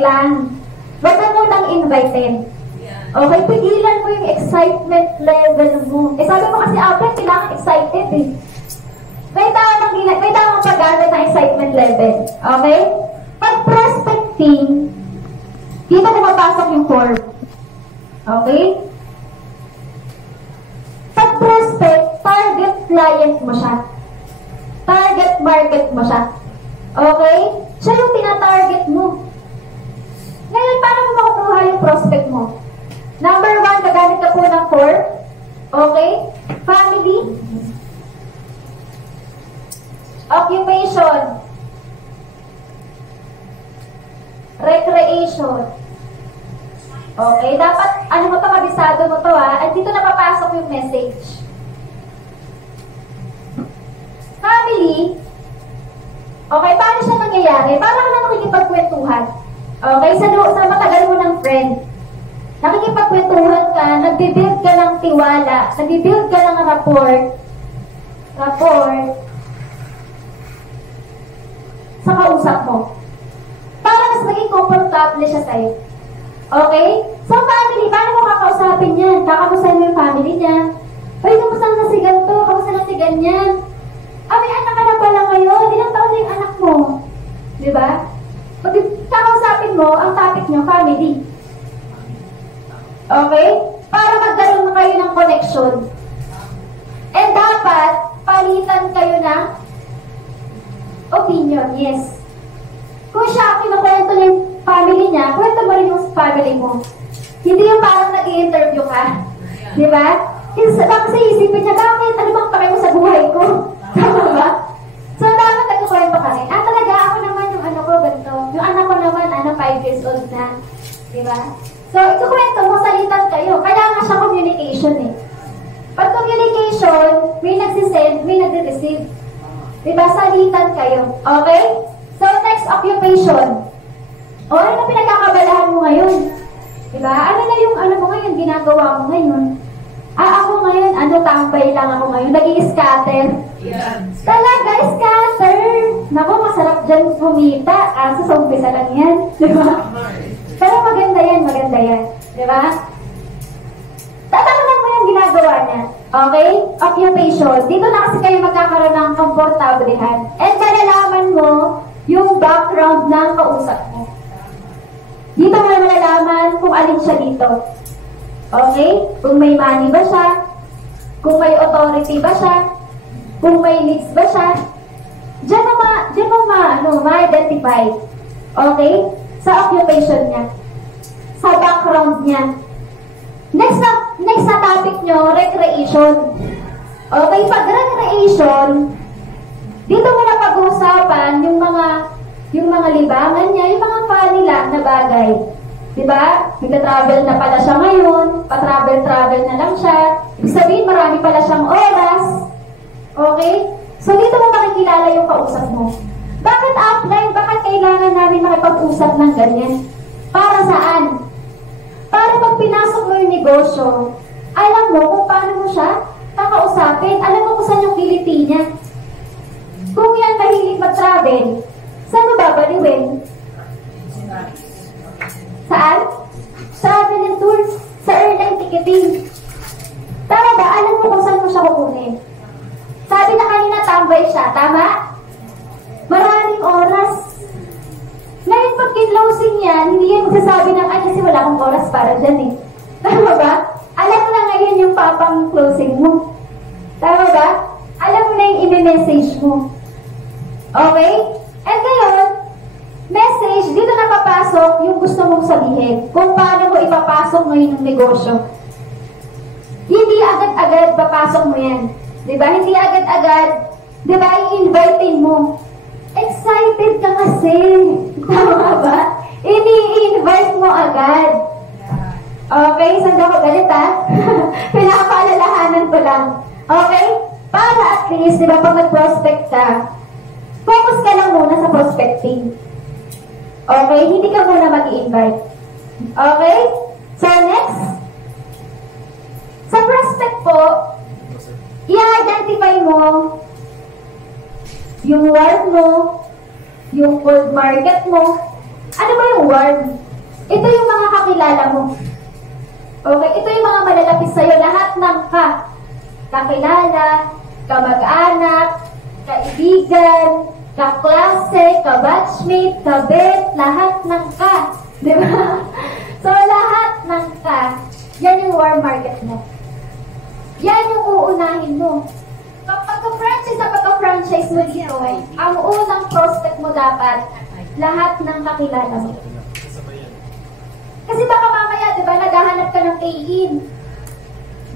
lang. Huwag ka munang invited. Okay, pigilan mo yung excitement level mo. Eh, sabi mo kasi, Abel, kailangan excited eh. May tamang paggamit ng excitement level. Okay? Pag prospecting, dito pumapasok yung form. Okay? Pag prospect, target client mo siya. Target market mo siya. Okay? Siya yung tina-target mo. Ngayon, paano mo makukuha yung prospect mo? Number 1, gagamit ka po ng form. Okay? Family. Occupation. Recreation. Okay? Dapat, ano mo to, kabisado mo to ha. At dito napapasok yung message. Family. Okay, paano siya nangyayari? Paano ka na makikipagkwentuhan? Okay, sa matagal mo ng friend. Nakikipagkwentuhan ka, nagbibuild ka ng tiwala, nagbibuild ka ng rapport sa kausap mo. Para mas maging komportable siya sa'yo. Okay? So, family, paano mo kakausapin yan? Kakamusta mo yung family niya? Ay, kamusta na si ganito? Kamusta na si ganyan? May anak ka na pala ngayon. Ilang taon na yung anak mo? Diba? Pag kakausapin mo, ang topic nyo, family. Okay? Para magkaroon mo kayo ng connection. And dapat, palitan kayo ng opinion. Yes. Kung siya kinukwento niya yung family niya, kwento mo rin yung family mo. Hindi yung parang nag-i-interview ka. Diba? Kasi isipin niya, bakit? Ano bang pakay mo sa buhay ko? Tama ba? So, dapat nagkukwento ka rin. Talaga, ako naman yung ano ko, ganito. Yung anak ko naman, 5 years old na. Diba? So, ikukwento mo, salitan kayo. Kailangan siya communication eh. Pag communication, may nagsisend, may nagre-receive. Diba? Salitan kayo. Okay? So, next, occupation. O, ano na pinagkakabalahan mo ngayon? Diba? Ano na yung ano mo ngayon, ginagawa mo ngayon? Ako ngayon, tambay lang ako ngayon. Nag-i-scatter. Yeah. Talaga, scatter. Naku, masarap dyan pumita. Kaso sa umpisa lang yan. Diba? Pero maganda yan, maganda yan. Diba? Tatangan mo yung ginagawa niya. Okay? Occupation. Dito na kasi kayo magkakaroon ng komportablehan. And malalaman mo yung background ng kausap mo. Dito mo na malalaman kung alin siya dito. Okay? Kung may money ba siya? Kung may authority ba siya? Kung may needs ba siya? Diyan mo ma-identify. Okay? Sa occupation niya. Sa background niya. Next na topic nyo, recreation. Okay? Pag recreation, dito mo na pag-uusapan yung mga libangan niya, yung mga funny lang na bagay. Diba? Nagka-travel na pala siya ngayon, pa-travel na lang siya. Ibig sabihin, marami pala siyang oras. Okay? So, dito mo makikilala yung kausap mo. Bakit offline? Bakit kailangan namin makipag-usap ng ganyan? Para saan? Para pag pinasok mo yung negosyo, alam mo kung paano mo siya kakausapin. Alam mo kung saan yung kiliti niya. Kung yan mahilig mag-travel, saan mo babaliwin? Saan? Travel and tours. Sa airline ticketing. Tama ba? Alam mo kung saan mo siya kukunin. Sabi na kanina tambay siya. Tama? Maraming oras. Ngayon pag closing yan, hindi yan magsasabi ng kasi wala akong oras para dyan eh. Tama ba? Alam mo na ngayon yung papang closing mo. Tama ba? Alam mo na yung i-message mo. Okay? And ngayon, message, dito na papasok yung gusto mong sabihin. Kung paano mo ipapasok ngayon yung negosyo. Hindi agad-agad papasok mo yan. Diba? Hindi agad-agad. Diba? I-invitein mo. Excited ka kasi. Tama ba? Ini-invite mo agad. Okay? Saan ako galit ha? Pinapaalalahanan ko lang. Okay? Para at least, diba, pag nag-prospect ka, focus ka lang muna sa prospecting. Okay? Hindi ka muna mag-i-invite. Okay? So, next. Sa prospect po, i-identify mo yung worth mo, yung cold market mo, Ano ba yung warm? Ito yung mga kakilala mo. Okay? Ito yung mga malalapit sa'yo. Lahat ng kakilala, kamag-anak, kaibigan, kaklase, kabatchmate, kabet, lahat ng Di ba? So, lahat ng yan yung warm market mo. Yan yung uunahin mo. Kapag ka-franchise sa pagka-franchise mo dito, ang unang prospect mo dapat, lahat ng kakilala mo. Kasi baka mamaya, di ba, naghahanap ka ng pay-in.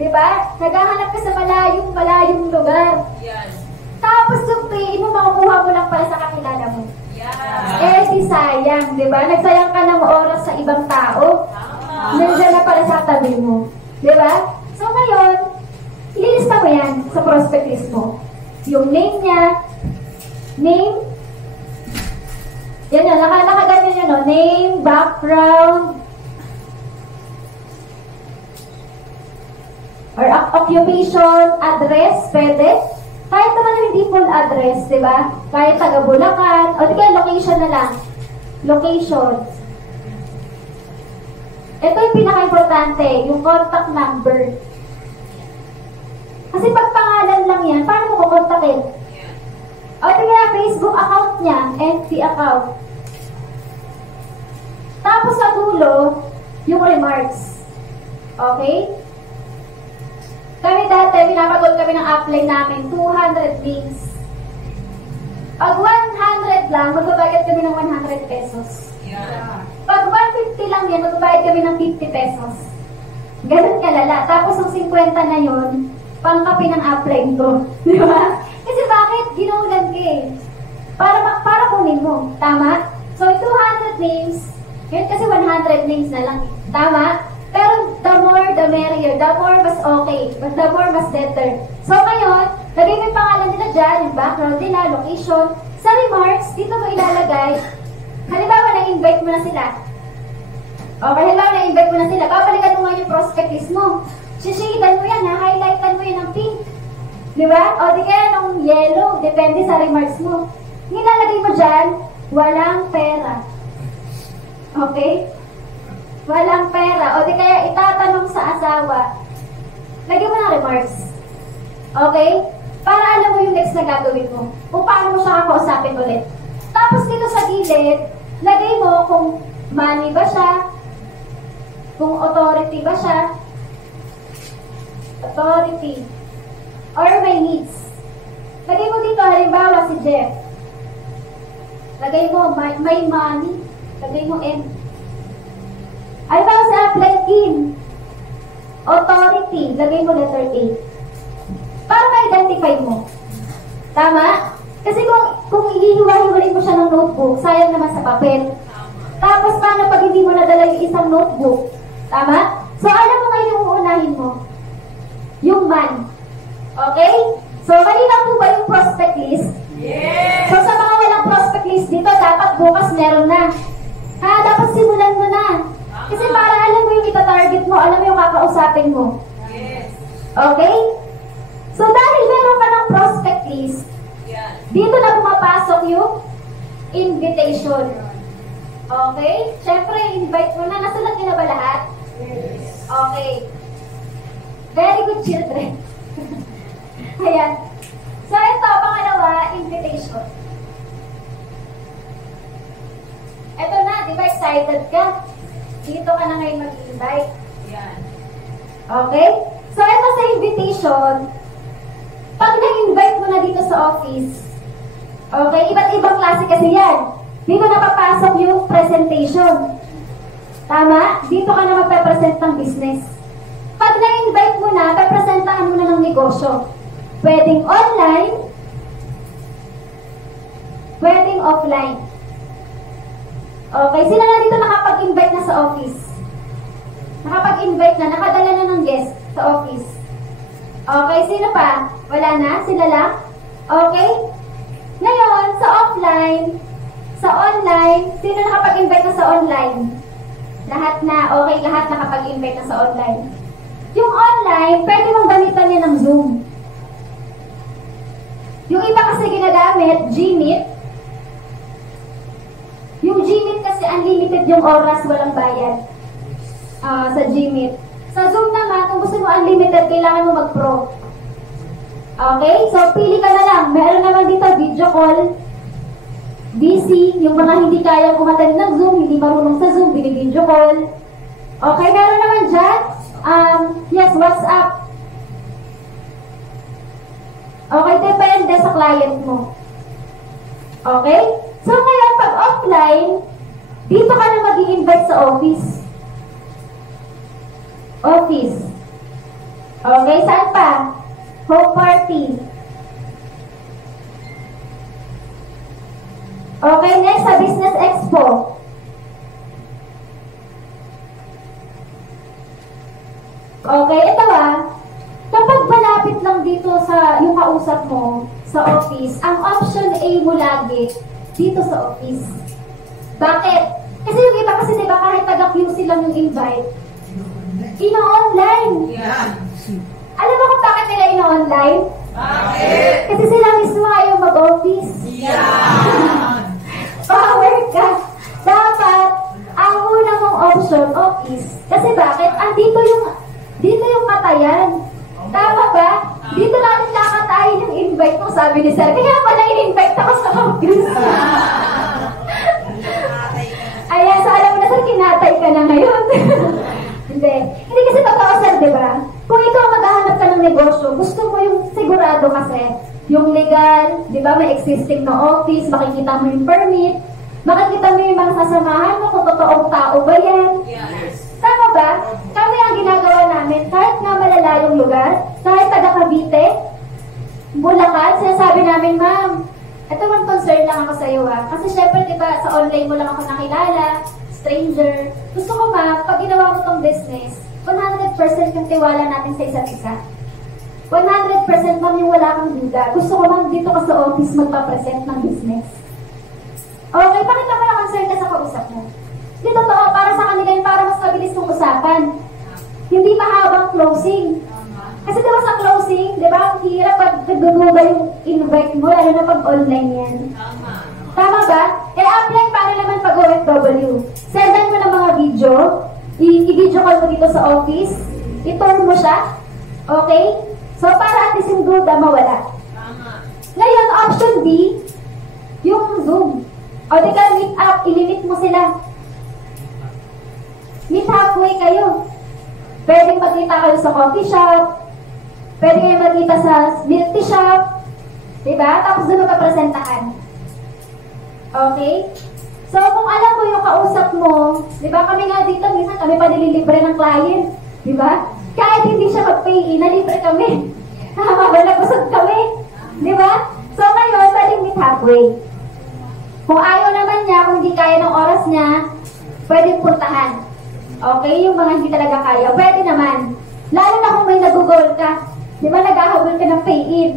Di ba? Naghahanap ka sa malayong lugar. Tapos yung pay-in mo, makukuha mo lang pala sa kakilala mo. Di sayang, di ba? Nagsayang ka ng oras sa ibang tao. Nandiyan na pala sa tabi mo. Di ba? So ngayon, ililista mo yan sa prospect list mo. Yung name niya, yan yun, nakaganyan yun, no? Name, background, or occupation, address, pwede. Kahit naman hindi full address, di ba? Kahit taga Bulacan, o di kaya location na lang. Location. Ito yung pinaka-importante, yung contact number. Kasi pag pangalan lang yan, paano mo kukontakin? O di kaya Facebook account niya, FB account. Tapos sa dulo, yung remarks. Okay? Kami dati, pinapagod kami ng upline namin, 200 links. Pag 100 lang, magbabayad kami ng 100 pesos. Pag 150 lang yan, magbabayad kami ng 50 pesos. Ganun kalala. Tapos ang 50 na yun, pangkapi ng upline ko. Di ba? Kasi bakit? Ginuulan ka eh. Para kunin mo. Tama? So, 200 names, yun kasi 100 names na lang. Tama? Pero the more, the merrier. The more, mas okay. But the more, mas better. So, ngayon, lagay mo yung pangalan nila dyan, yung background nila, location. Sa remarks, dito mo ilalagay. Halimbawa, na-invite mo na sila. Okay, halimbawa, na-invite mo na sila. Babalikan mo nga yung prospect list mo. Sishidan mo yan, highlightan mo yan ng pink. Di ba? O di kaya ng yellow, depende sa remarks mo. Nilalagay mo dyan, walang pera. Okay? Walang pera. O di kaya itatanong sa asawa. Lagyan mo ng remarks. Okay? Para alam mo yung next na gagawin mo. Kung paano mo siya kakausapin ulit. Tapos dito sa gilid, lagay mo kung money ba siya, kung authority ba siya, authority, or may needs. Lagay mo dito, halimbawa si Jeff. Lagay mo, may money. Lagay mo M. Halimbawa sa apply Kim. Authority. Lagay mo letter A. Para ma-identify mo. Tama? Kasi kung ihiwa-hiwalay mo siya ng notebook, sayang naman sa papel. Tapos paano pag hindi mo nadala yung isang notebook? Tama? So alam mo ngayon yung uunahin mo. Yung man. Okay? So malinaw po ba yung prospect list? Yes! So sa mga walang prospect list dito, dapat bukas meron na. Dapat simulan mo na. Kasi para alam mo yung ita-target mo, alam mo yung kakausapin mo. Yes. Okay? So dahil meron ka ng prospect list, dito na pumapasok yung invitation. Okay? Siyempre, invite mo na. Nasulat niyo na ba lahat? Yes. Okay. Very good children. Ayan. So ito, pangalawa, invitation. Ito na, di ba excited ka? Dito ka na ngayon mag-invite. Ayan. Okay? So ito sa invitation, pag na-invite mo na dito sa office, okay, iba't ibang klase kasi yan. Dito na papasok yung presentation. Tama? Dito ka na magpe-present ng business. Pag na-invite mo na, pepresentahan mo na ng negosyo. Pwedeng online, pwedeng offline. Okay, sino na dito nakapag-invite na sa office? Nakapag-invite na, nakadala na ng guest sa office. Okay, sino pa? Wala na? Sila lang? Okay? Ngayon, sa offline, sa online, sino nakapag-invite na sa online? Lahat na, okay, lahat nakapag-invite na sa online. Yung online, pwede mong gamitan niya ng Zoom. Yung iba kasi ginagamit, Gmeet. Yung Gmeet kasi ano unlimited yung oras, walang bayad. Sa Gmeet. Sa Zoom naman, kung gusto mo unlimited, kailangan mo mag-pro. Okay? So, pili ka na lang. Meron naman dito, video call, busy, yung mga hindi kaya kumattend ng Zoom, hindi marunong sa Zoom, bini-video call. Okay, meron naman dyan. Yes, WhatsApp. Okay, depende sa client mo. Okay? So, ngayon, pag offline, dito ka na mag-i-invite sa office. Office. Okay, saan pa? Home party. Okay, next sa Business Expo. Okay, ito kapag malapit lang dito sa yung kausap mo sa office, ang option A mo lagi dito sa office. Bakit? Kasi yung iba kasi diba kahit taga-QC lang yung invite, ina-online. Yeah. Alam mo kung bakit nila ina-online? Bakit? Kasi sila mismo ayaw mag-office. Yeah. Power ka. Dapat, ang una mong option, office. Kasi bakit? Dito yung katayan. Tama ba? Dito natin kakatayin yung invite mo, sabi ni Sir. Kaya pala in-invite ako sa office. Ayan, so alam mo na, Sir, kinatay ka na ngayon. Hindi kasi totoo, Sir, di ba? Kung ikaw maghahanap ka ng negosyo, gusto mo yung sigurado kasi, yung legal, di ba, may existing na office, makikita mo yung permit, makikita mo yung mga sasamahan mo, kung totoong tao ba yan. Yes. Tama ba? Kami ang ginagawa namin, kahit nga malalayong lugar, kahit taga Cavite, Bulacan, sinasabi namin, ma'am, ito mang concern lang ako sa iyo Kasi syempre, di ba, sa online mo lang ako nakilala, stranger. Gusto ko ma'am, pag ginawa mo tong business, 100% yung tiwala natin sa isa't isa. 100% ma'am yung wala kang duda. Gusto ko ma'am dito ka sa office magpa-present ng business. Okay, bakit naman na-concern ka sa kausap mo? Di totoo, para sa kanila yun, para mas mabilis mong usapan. Hindi mahabang closing. Kasi diba sa closing, diba, ang hirap pag nagduduga yung invite mo, lalo na pag online yan. Tama ba? Eh, apply para naman pag OFW. Sendan mo ng mga video, i-video call mo dito sa office, i-tour mo siya, okay? So, para at least yung duda mawala. Ngayon, option B, yung Zoom. O, di ka meet up, ilimit mo sila. Meet halfway kayo. Pwedeng magkita kayo sa coffee shop, pwede kayo magkita sa milk tea shop, diba? Tapos doon magkapresentahan. Okay? So, kung alam mo yung kausap mo, diba, kami nga dito, minsan kami pa nililibre ng client, diba? Kahit hindi siya mag-pay, nalibre kami. Tama ba? Nagusod kami. Diba? So, ngayon, pwedeng meet halfway. Kung ayaw naman niya, kung hindi kaya ng oras niya, pwedeng puntahan. Okay? Yung mga hindi talaga kaya, pwede naman. Lalo na kung may nagugol ka. Di ba, nag-ahabol ka ng pay-in.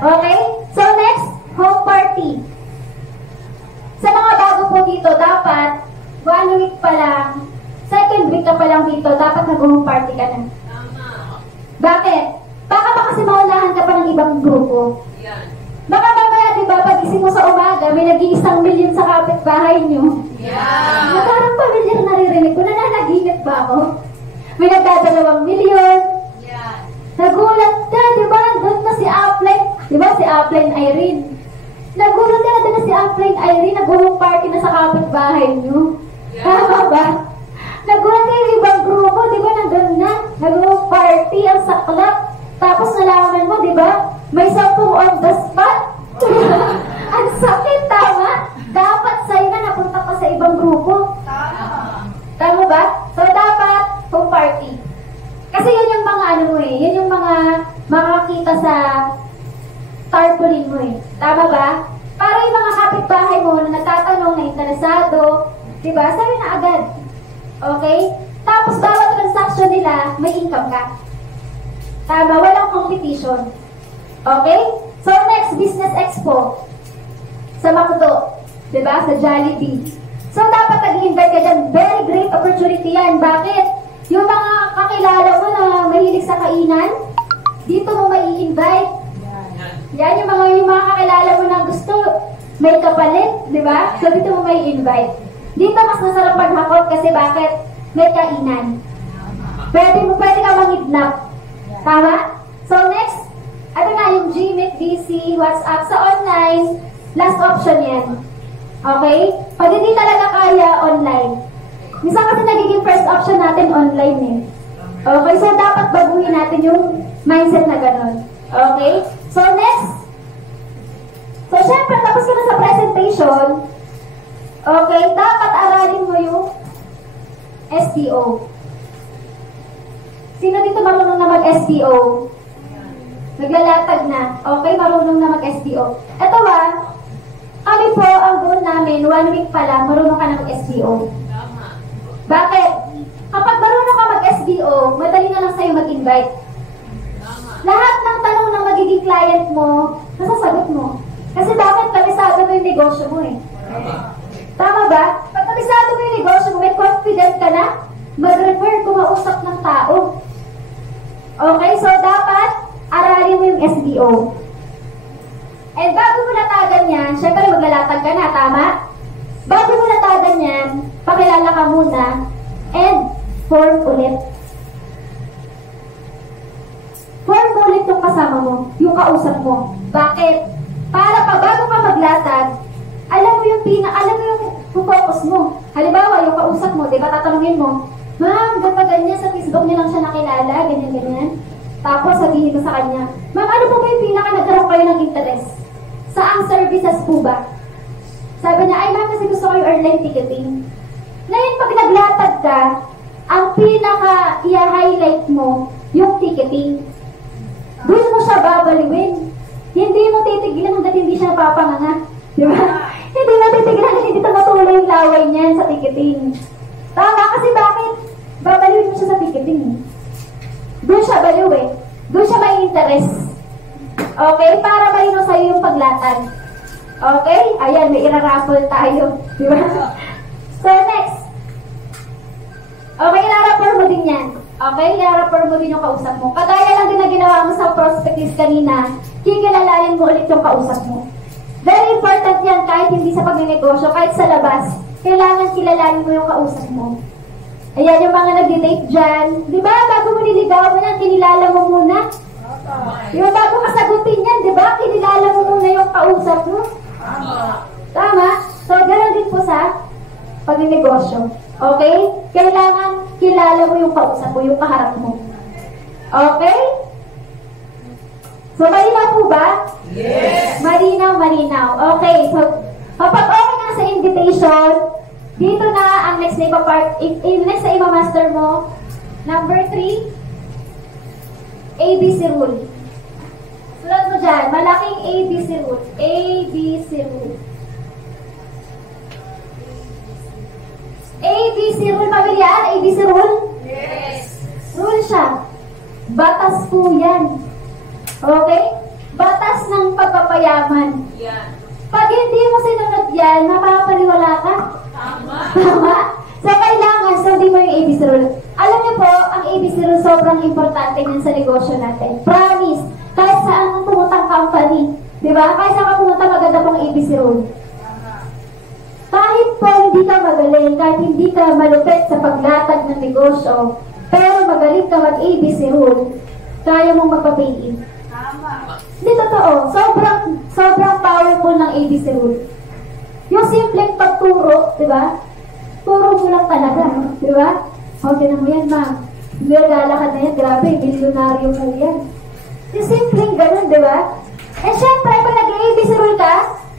Okay? So, next, home party. Sa mga bago po dito, dapat, 1 week pa lang, 2nd week ka pa lang dito, dapat nag-home party ka na. Bakit? Baka pa kasi maunahan ka pa ng ibang grupo. Baka mamaya, di ba, pag-isip mo sa umaga, may nag-1 million sa kapitbahay nyo. Na parang pamilyar naririnig ko, nananaginip ba ako? May nagdadalawang milyon. Nagulat ka, di ba? Doon na si Upline. Di ba si Upline Irene? Nagulat ka na doon na si Upline Irene. Nag-home party na sa kapitbahay nyo. Tama ba? Nagulat ka yung ibang grupo. Di ba nandun na? Nag-home party ang saklap. Tapos nalaman mo, di ba? May 10 on the spot. Ang sakit, tama? Dapat sa'yo na napunta ka sa ibang grupo. Tama ba? So, dapat home party. Kasi yun yung mga ano mo eh, yun yung mga makakita sa tarpaulin mo eh. Tama ba? Para yung mga kapitbahay mo na nagtatanong, na interesado, diba? Sabi na agad. Okay? Tapos bawat transaction nila, may income ka. Tama, walang competition. Okay? So next, Business Expo. Sa Macdo. Diba? Sa Jollibee. So dapat nag-invite ka dyan. Very great opportunity yan. Bakit? Yung mga kakilala mo na mahilig sa kainan, dito mo mai-invite. Yan yung mga kakilala mo na gusto may kapalit, di ba? So dito mo mai-invite. Dito mas masarap maghakot kasi bakit? May kainan. Pwede ka mangidnap. Tama? So next, ano na yung Gmeet, VC, WhatsApp sa online, last option yan. Okay? Pag hindi talaga kaya, online. Minsan kasi nagiging first option natin online eh. Okay? So dapat baguhin natin yung mindset na gano'n. Okay? So next, so syempre tapos ka na sa presentation, okay, dapat aralin mo yung STO. Sino dito marunong na mag-STO? Naglalatag na. Okay, marunong na mag-STO. Ito kami po, ang goal namin, 1 week pa lang, marunong ka na mag-STO. Bakit? Kapag marunong ka mag-STO, madali na lang sa'yo mag-invite. Lahat ng tanong ng magiging client mo, nasasagot mo. Kasi bakit kabisado mo yung negosyo mo eh. Tama ba? Pag kabisado mo yung negosyo mo, may confident ka na, mag-refer, kumausap ng tao. Okay, so dapat aralin mo yung SBO. And bago mo natagan yan, syempre maglalatag ka na, tama? Bago mo natagan yan, pakilala ka muna, and form ulit. Form ulit yung kasama mo, yung kausap mo. Bakit? Para pa bago ka maglatag, alam mo yung focus mo. Halimbawa, yung kausap mo, di ba, tatanungin mo, ma'am, ganyan, sa Facebook niya lang siya nakilala, ganyan. Tapos sabihin mo sa kanya, ma'am, ano po ba yung nagkaroon kayo ng interest? Saang services po ba? Sabi niya, ay ma'am, kasi gusto ko yung airline ticketing. Ngayon, pag naglatag ka, ang i-highlight mo, yung ticketing. Doon mo siya babaliwin. Hindi mo titigilan hanggat hindi siya napapanganga. Di ba? Hindi mo titigilan hanggat hindi tumutuloy yung laway niyan sa ticketing. Tama, kasi bakit? Babaliwin mo siya sa ticketing. Doon siya baliw eh. Doon siya may interest. Okay? Para malino sa'yo yung paglatag. Okay? Ayan, may iraraffle tayo. Di ba? So, next. Okay, irarapor mo din yan. Okay? Irarapor mo din yung kausap mo. Kagaya lang din na ginawa mo sa prospectus kanina, kikilalalin mo ulit yung kausap mo. Very important yan kahit hindi sa pagnenegosyo, kahit sa labas. Kailangan kilalalin mo yung kausap mo. Ayan yung mga nag-date dyan. Di ba? Bago mo niligawan mo yan, kinilala mo muna. Yung bago kasagutin yan, di ba? Kinilala mo muna yung kausap mo. Tama? So, ganoon din po sa pagnenegosyo. Okay? Kailangan kilala mo yung kausap mo, yung kaharap mo. Okay? So, malinaw po ba? Yes! Malinaw. Okay, so, kapag okay na sa invitation, dito na ang next na ipapart, next na ipamaster mo. Number 3, ABC rule. Sulat mo dyan, malaking ABC rule. ABC rule. ABC rule, pamilyar? ABC rule? Yes! Rule siya. Batas po yan. Okay? Batas ng pagpapayaman. Yan. Pag hindi mo sinunod yan, mapapaniwala ka. Tama. Tama? So, kailangan sundin mo yung ABC rule. Alam niyo po, ang ABC rule sobrang importante yan sa negosyo natin. Promise. Kahit saan pumuntang company. Di ba? Kahit saan ka pumunta, maganda pong ABC rule. Kahit po hindi ka magaling, kahit hindi ka malupit sa paglatag ng negosyo, pero magaling ka mag-ABC rule, kaya mong magpa-pay-in. Tama. Hindi totoo. Sobrang powerful ng ABC rule. Yung simpleng pagturo, di ba? Turo mo lang talaga, di ba? Okay na mo yan, ma'am. Hindi lalakad na yan, grabe, milyonaryo mo yan. Yung simpleng ganun, di ba? And syempre, pag nag-ABC rule ka,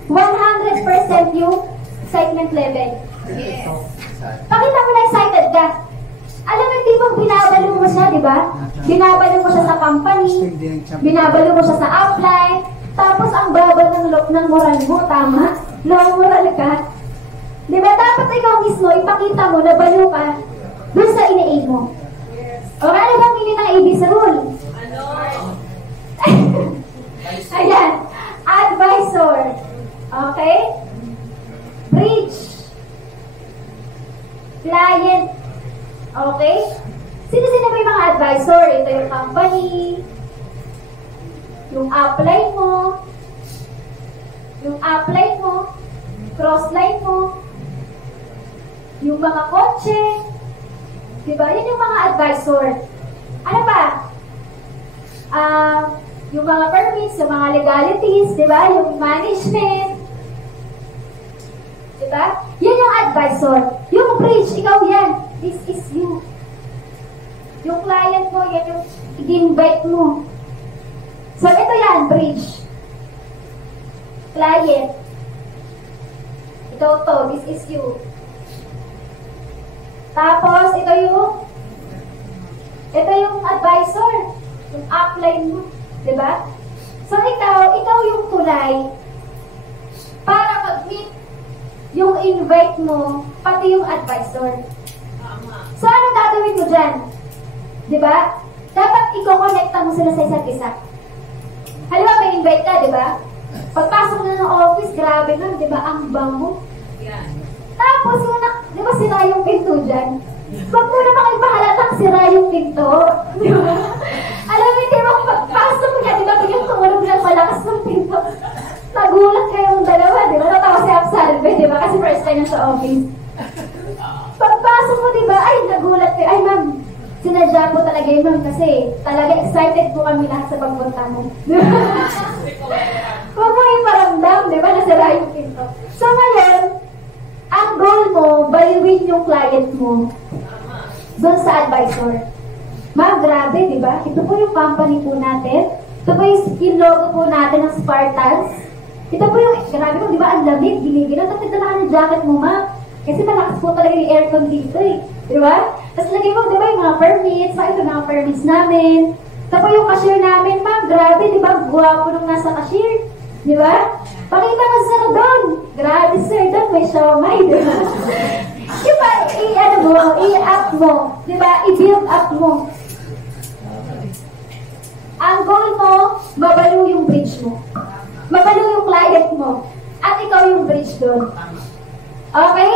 100% yung excitement level. Yes. Pakita mo na excited ka. Alam mo, hindi mo binabalo mo siya, di ba? Binabalo mo siya sa company, binabalo mo siya sa upline, tapos ang baba ng moral mo, tama? Low moral ka. Di ba? Dapat ikaw mismo, ipakita mo na balo ka dun sa ina-aim mo. O ano bang meaning ng ABC rule? Ano? Ayan. Advisor. Okay? Bridge. Client. Okay? Sino-sino ba yung mga advisor? Ito yung company, yung upline mo, crossline mo, yung mga kotse, diba? Yan yung mga advisor. Ano pa? Yung mga permits, yung mga legalities, diba? Yung management, diba? Yan yung advisor. Yung bridge, ikaw yan. This is you. Yung client mo, yan yung i-invite mo. So, ito yan, bridge. Client. Ito to, this is you. Tapos, ito yung advisor. Yung upline mo. Diba? So, ikaw yung tulay para mag-meet yung invite mo, pati yung advisor. So, ano gagawin mo dyan? Diba? Dapat i-connecta mo sila sa isa't isa. Halimbawa, may invite ka, diba? Pagpasok mo na ng office, grabe nun, diba? Ang bango. Tapos, diba sira yung pinto dyan? Huwag mo naman ipahalatang sira yung pinto. Diba? Alam mo, diba, pagpasok niya, diba, biglang tumulog ng malakas ng pinto. Nagulat kayong dalawa, diba? Natawa si Absalve, diba? Kasi first time na sa office. Pagpasok mo, diba, ay, nagulat kayo. Ay, ma'am, sinadya po talaga yun, ma'am, kasi talaga excited po kami lahat sa pagpunta mo. Huwag mo iparamdam, diba, nasira yung pinto. So, ngayon, ang goal mo, baliwin yung client mo doon sa advisor. Ma'am, grabe, di ba? Ito po yung company po natin. Ito po yung skin logo po natin ng Spartans. Ito po yung, grabe mo, di ba? Ang lamig, ginigil. Tapos ito na ng jacket mo, ma'am. Kasi malakas po talaga yung aircon dito eh. Di ba? Tapos lagay mo, di ba, yung mga permits. Ito mga permits namin. Ito po yung cashier namin, ma'am. Grabe, di ba? Guwapo nung nasa cashier. Di ba? Pakita mo sir doon. Grabe sir, doon may siomay. Di ba? Diba, i-up mo. Diba, i-build up mo. Ang goal mo, mabalo yung bridge mo. Mabalo yung client mo. At ikaw yung bridge doon. Okay?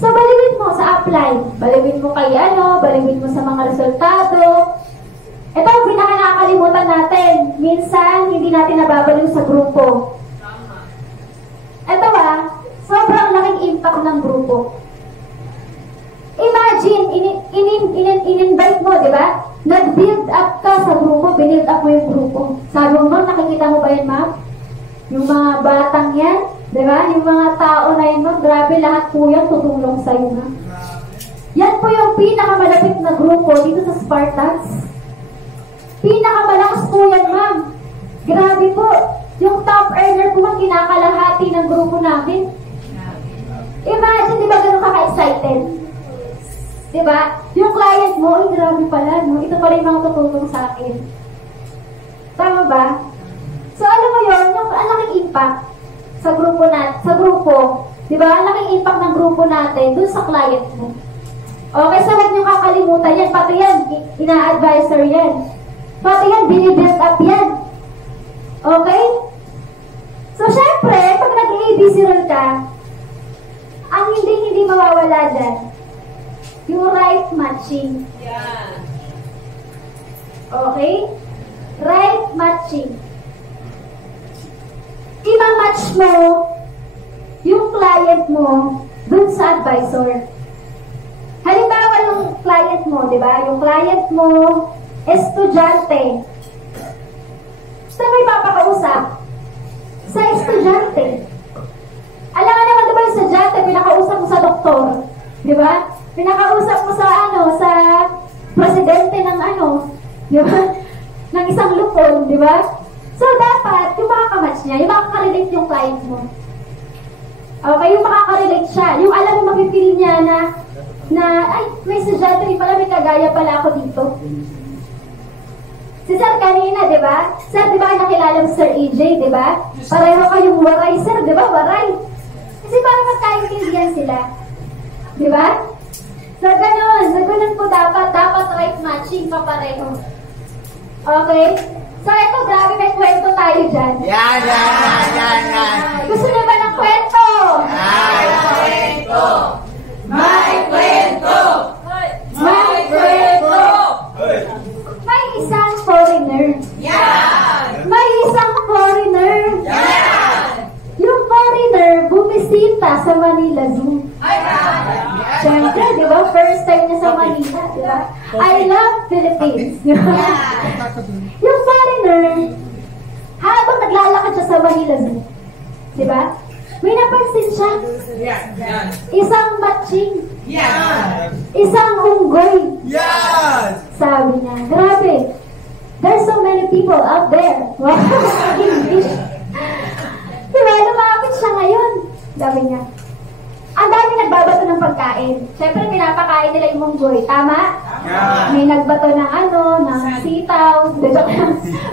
So, baliwin mo sa upline. Baliwin mo kay baliwin mo sa mga resultado. Ito ang pinaka-nakakalimutan natin. Minsan, hindi natin nababaliw sa grupo. Ito sobrang laking impact ng grupo. Imagine, in-invite mo, di ba? Nag-build up ka sa grupo, binuild up mo yung grupo. Sabi mo, ma'am, nakikita mo ba yan, ma'am? Yung mga batang yan, di ba? Yung mga tao na yun, ma'am, grabe, lahat po yan tutulong sa'yo, ma'am. Yan po yung pinakamalapit na grupo dito sa Spartans. Pinakamalakas po yan, ma'am. Grabe po. Yung top earner po, ma'am, kinakalahati ng grupo namin. Imagine, di ba, ganun ka-excited? Diba? Yung client mo, ay grabe pala, no? Ito pa rin mga tutulong sa akin. Tama ba? So, alam mo yun, yung ang laking impact sa grupo, diba? Ang laking impact ng grupo natin dun sa client mo. Okay, so huwag nyo kakalimutan yan. Pati yan, ina-advisor yan. Pati yan, binibuild up yan. Okay? So, syempre, pag nag-ABC roll ka, ang hindi mawawala dyan, yung right matching. Yeah. Okay? Right matching. Ima-match mo yung client mo dun sa advisor. Halimbawa yung client mo, di ba? Yung client mo, estudyante. Saan mo ipapakausap? Sa estudyante. Alam nga naman, di ba yung estudyante, pinakausap mo sa doktor. Di ba? Pinakausap mo sa presidente ng di ba? Ng isang lupon, di ba? So, dapat, yung makakamatch niya, yung makakarelate yung client mo. Okay, yung makakarelate siya. Yung alam mo, mapipil niya na ay, may estudyante rin pala, may kagaya pala ako dito. Si Sir kanina, di ba? Sir, di ba, nakilala mo Sir EJ, di ba? Pareho kayong waray, Sir, di ba? Waray. Kasi parang magkaintindihan sila. Di ba? So, ganun po dapat right matching kapareho. Okay? So, ito, grabe, may kwento tayo dyan. Yan. Gusto niyo ba ng kwento? May kwento! May isang foreigner. May isang foreigner. Yung foreigner, bumisita sa Manila Zoo. Siyempre, di ba? First time niya sa Manila, di ba? I love Philippines. Di ba? Yung foreigner, habang naglalakad siya sa Manila Zoo, di ba? May napansin siya. Isang matching. Isang unggoy. Sabi niya, grabe. There's so many people out there. Wow, English. Diba, lumapit siya ngayon. Sabi niya, ang dami nagbabato ng pagkain. Siyempre, pinapakain nila yung munggoy. Tama? May nagbato ng ng sitaw.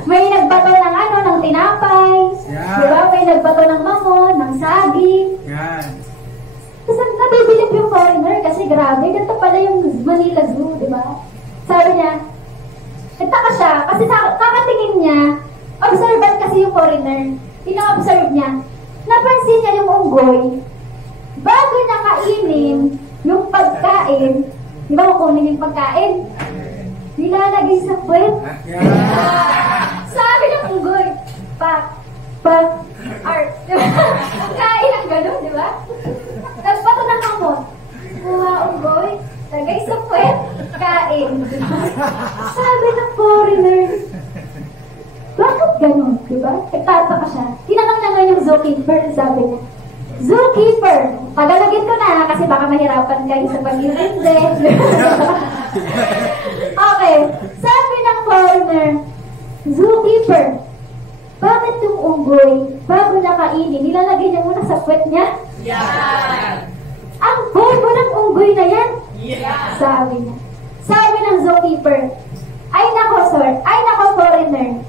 May nagbato ng ng tinapay. Diba? May nagbato ng mamon, ng saging. Tapos nabibilip yung foreigner kasi grabe, ganito pala yung Manila Zoo, diba? Sabi niya, nagtaka siya kasi kakatingin niya, observant kasi yung foreigner. Ina-observe niya, napansin niya yung unggoy, bago niya kainin yung pagkain, di ba kukunin yung pagkain? Nilalagay sa puwet. Sabi ng unggoy, art. Kain ang gano'n, di ba? Nagbato ng hamon. Kuha unggoy, lagay sa puwet, kain. Sabi ng foreigner, bakit gano'n, di ba? Nagtataka siya. Tinanong niya ngayon yung zookeeper, sabi niya, zookeeper, tagalogin ko na kasi baka mahirapan kayo sa pag-intindi. Okay, sabi ng foreigner, zookeeper, bakit yung unggoy, bago niya kainin, nilalagay niya muna sa puwet niya? Ang bobo ng unggoy na yan? Sabi niya. Sabi ng zookeeper, ay nako sir, ay nako foreigner,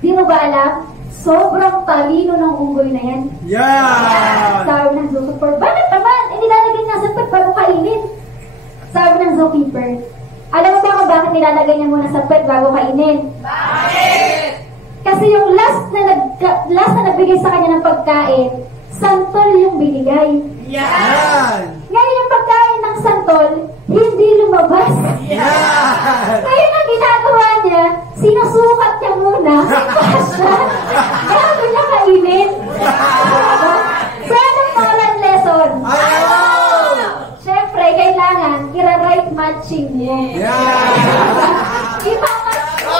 di mo ba alam? Sobrang talino ng unggoy na yan. Sabi ng zookeeper, bakit naman? Nilalagay niya sa puwet bago kainin. Sabi ng zookeeper, alam mo ba kung bakit nilalagay niya muna sa puwet bago kainin? Bakit? Kasi yung last na nagbigay sa kanya ng pagkain, santol yung binigay. Ngayon yung pagkain ng santol, hindi lumabas. Ngayon ang ginagawa niya, sinusukat niya muna siya bago niya kainin. So, anong moral lesson? Siyempre, kailangan i-right matching mo. Ipamatch mo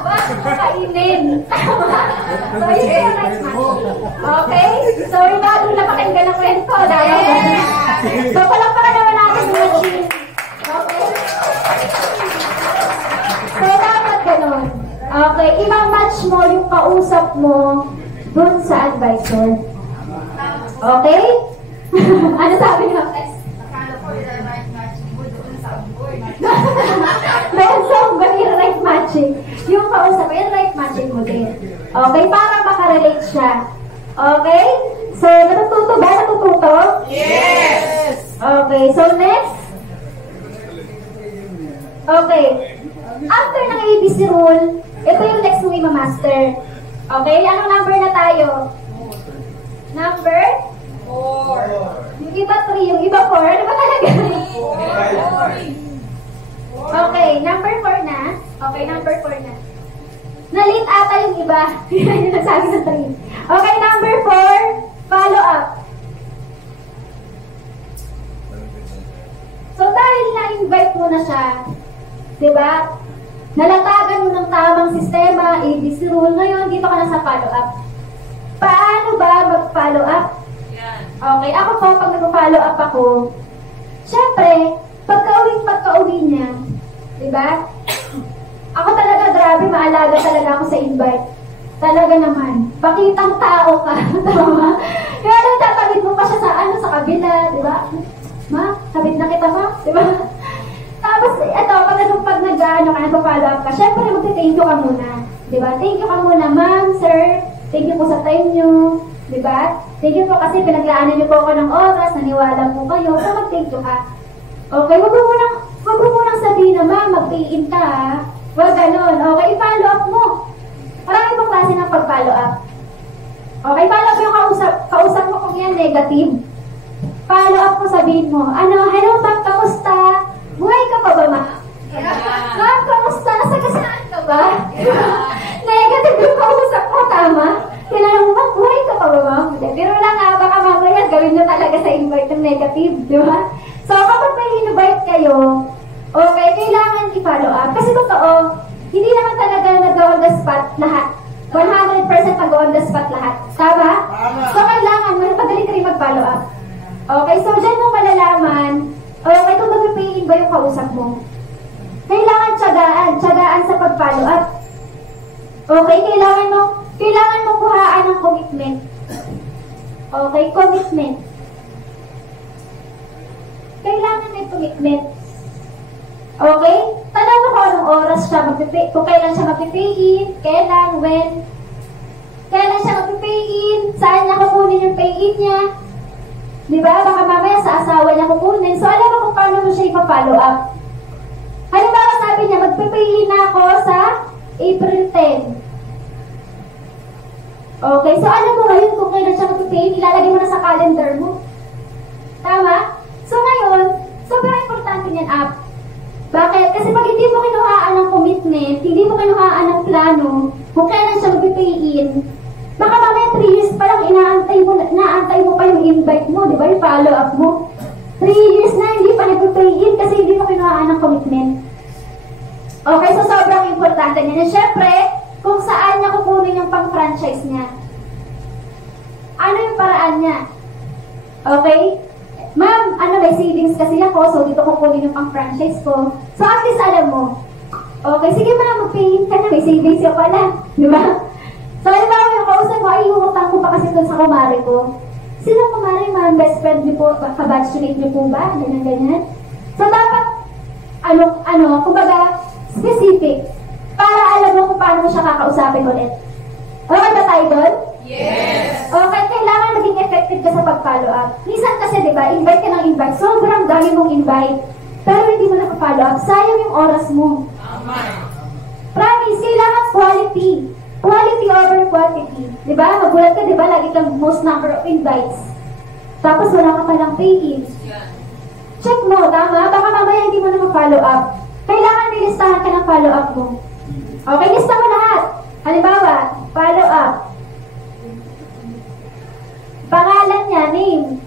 bago kainin. Tama? So, yun yung right matching. Okay? So, yung bagong napakinggan ng kwento. So, palakpakan naman natin yung matching. Okay? So, dapat ganun. Okay, i-match mo yung kausap mo dun sa advisor. Okay? Ano sabi niyo? Akala ko yung right matching mo doon sa unggoy. Dahil sa unggoy, yung right matching. Yung kausap mo, yung right matching mo din. Okay, para makarelate siya. Okay? So, natututo ba? Natututo? Yes! Okay, so next. Okay. After ng ABC rule, ito yung next mo i-master. Okay, anong number na tayo? Number? 4. Yung iba 3, yung iba 4. Ano ba talaga? Okay, number 4 na. Okay, number 4 na. Na-late ata yung iba. Yan yung nasabi sa 3. Okay, number 4, follow up. So, dahil na-invite mo na siya, diba? Nalatagan mo ng tamang sistema, ABC rule. Ngayon, dito ka na sa follow up. Paano ba mag-follow up? Okay, ako po, pag nag-follow up ako, syempre, pagka-uwi niya, diba? Ako talaga, grabe, maalaga talaga ako sa invite. Talaga naman. Pakitang tao ka. Tama? Kaya nang tatawid mo pa siya sa kabila, diba? Ma, kabit na kita, ma. Diba? Tapos, eto, pag nag-follow up ka, syempre, magti-thank you ka muna. Diba? Thank you ka muna, ma'am, sir. Thank you po sa time nyo. Diba? Thank you po kasi pinaglaanan niyo po ako ng oras, naniwala po kayo, so mag-thank you ka. Okay, wag mo munang sabihin na, ma'am, mag-pay-in ka, ha? Wag ganun. Okay, follow up mo. Marami pong klase ng pag-follow up. Okay, follow up yung kausap mo kung yan negative. Follow up mo, sabihin mo, hello, ma'am, kamusta? Buhay ka pa ba, ma'am? Ma'am, kamusta? Nasagasaan ka ba? Negative yung kausap mo, tama? Kailangan mo, ma'am, buhay ka pa ba, ma'am? Pero nyo talaga sa invite ng negative, di ba? So, kapag may invite kayo, okay, kailangan i-follow up. Kasi totoo, hindi naman talaga nag-on the spot lahat. 100% nag-on the spot lahat. Tama? So, kailangan, magaling ka rin mag-follow up. Okay, so dyan mo malalaman, okay, kung mag-pay-in ba yung kausap mo. Kailangan tiyagaan sa pag-follow up. Okay, kailangan mo kuhaan ng commitment. Okay, commitment. Kailangan may commitment. Okay? Tanong mo kung anong oras siya mag-pay, kung kailan siya mag-pay-in, kailan, when, kailan siya mag-pay-in, saan niya kukunin yung pay-in niya. Diba? Baka mamaya sa asawa niya kukunin. So, alam mo kung paano mo siya ipa-follow up. Halimbawa, sabi niya, mag-pay-in na ako sa April 10. Okay, so alam mo ngayon kung kailan siya mag-pay-in, ilalagay mo na sa calendar mo. Tama? So ngayon, sobrang importante niyan up. Bakit? Kasi pag hindi mo kinuhaan ng commitment, hindi mo kinuhaan ng plano, kung kailan siya mag-pay-in, baka mamaya 3 years pa lang inaantay mo pa yung invite mo, di ba? Yung follow up mo. 3 years na hindi pa nag-pay-in kasi hindi mo kinuhaan ng commitment. Okay, so sobrang importante niyan. Siyempre, kung saan niya kukunin yung pang-franchise niya. Ano yung paraan niya? Okay? Ma'am, may savings kasi ako, so dito kukunin yung pang-franchise ko. So at least alam mo. Okay, sige ma'am, mag-pay-in ka na, may savings yung pala. Di ba? So, halimbawa yung kausap mo, ay iuutang ko pa kasi dun sa kumari ko. Sino kumari, ma'am? Best friend niyo po, kabatchmate niyo po ba? Ganyan. So, dapat, kumbaga, specific. Para alam mo kung paano mo siya kakausapin ulit. Okay ba tayo doon? Yes! Okay, kailangan maging effective ka sa pag-follow up. Minsan kasi, di ba, invite ka ng invite. Sobrang dami mong invite. Pero hindi mo nakapollow up. Sayang yung oras mo. Promise, kailangan quality. Quality over quantity. Di ba? Magulat ka, di ba? Lagi kang most number of invites. Tapos wala ka palang pay-in. Check mo, tama? Baka mamaya hindi mo na mag-follow up. Kailangan may listahan ka ng follow up mo. Okay, lista mo lahat. Halimbawa, follow up. Pangalan niya, name.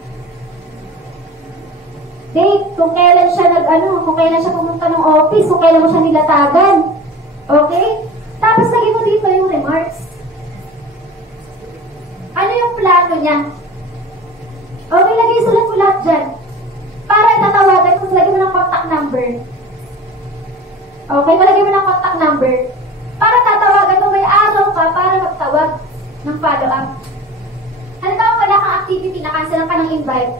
Date, kung kailan siya kung kailan siya pumunta ng office, kung kailan mo siya nilatagan. Okay? Tapos lagay mo dito yung remarks. Ano yung plano niya? Okay, sulat mo lahat dyan. Para tatawagan kung lagay mo ng contact number. Okay, malagay mo ng contact number. Para tatawagan mo, may araw ka para magtawag ng follow-up. Halimbawa, wala kang activity, na-cancel ka ng invite.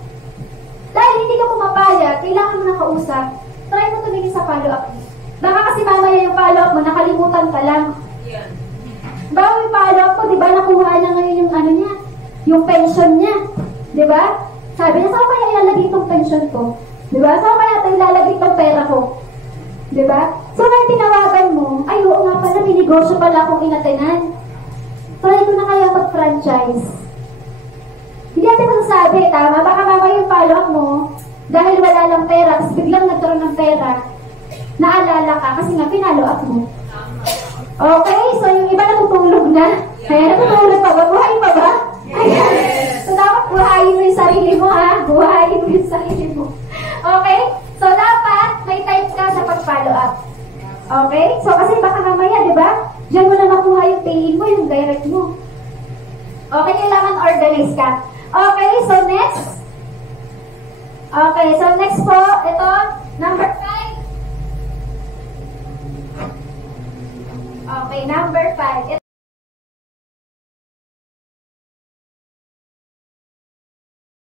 Dahil hindi ka pumapayag, kailangan mo na kausap. Try mo tumingin sa follow-up. Baka kasi mamaya yung follow-up mo, nakalimutan ka lang. Bago yung follow-up mo, di ba, nakuha niya ngayon yung niya, yung pension niya. Di ba? Sabi niya, saan kaya ilalagay itong pension ko? Di ba? Saan kaya ito ilalagay itong pera ko? Di ba? So, ngayon tinawagan mo, ay, oo nga pala, may negosyo pala akong inatenan. Try ko na kaya mag-franchise. Hindi natin masasabi, tama? Baka mamaya yung follow-up mo, dahil wala lang pera, tapos biglang nagkaroon ng pera, naalala ka kasi nga pinalo-up mo. Okay, so yung iba natutulog na. Kaya natutulog pa ba? Buhay pa ba? Yes! So dapat buhayin mo yung sarili mo, ha? Buhayin mo yung sarili mo. Okay? So dapat may time ka sa pag-follow up. Okay? So kasi baka mamaya, di ba? Diyan mo na makuha yung pay-in mo, yung direct mo. Okay, kailangan organize ka. Okay, so next. Okay, so next po, ito, number 5. Okay, number 5.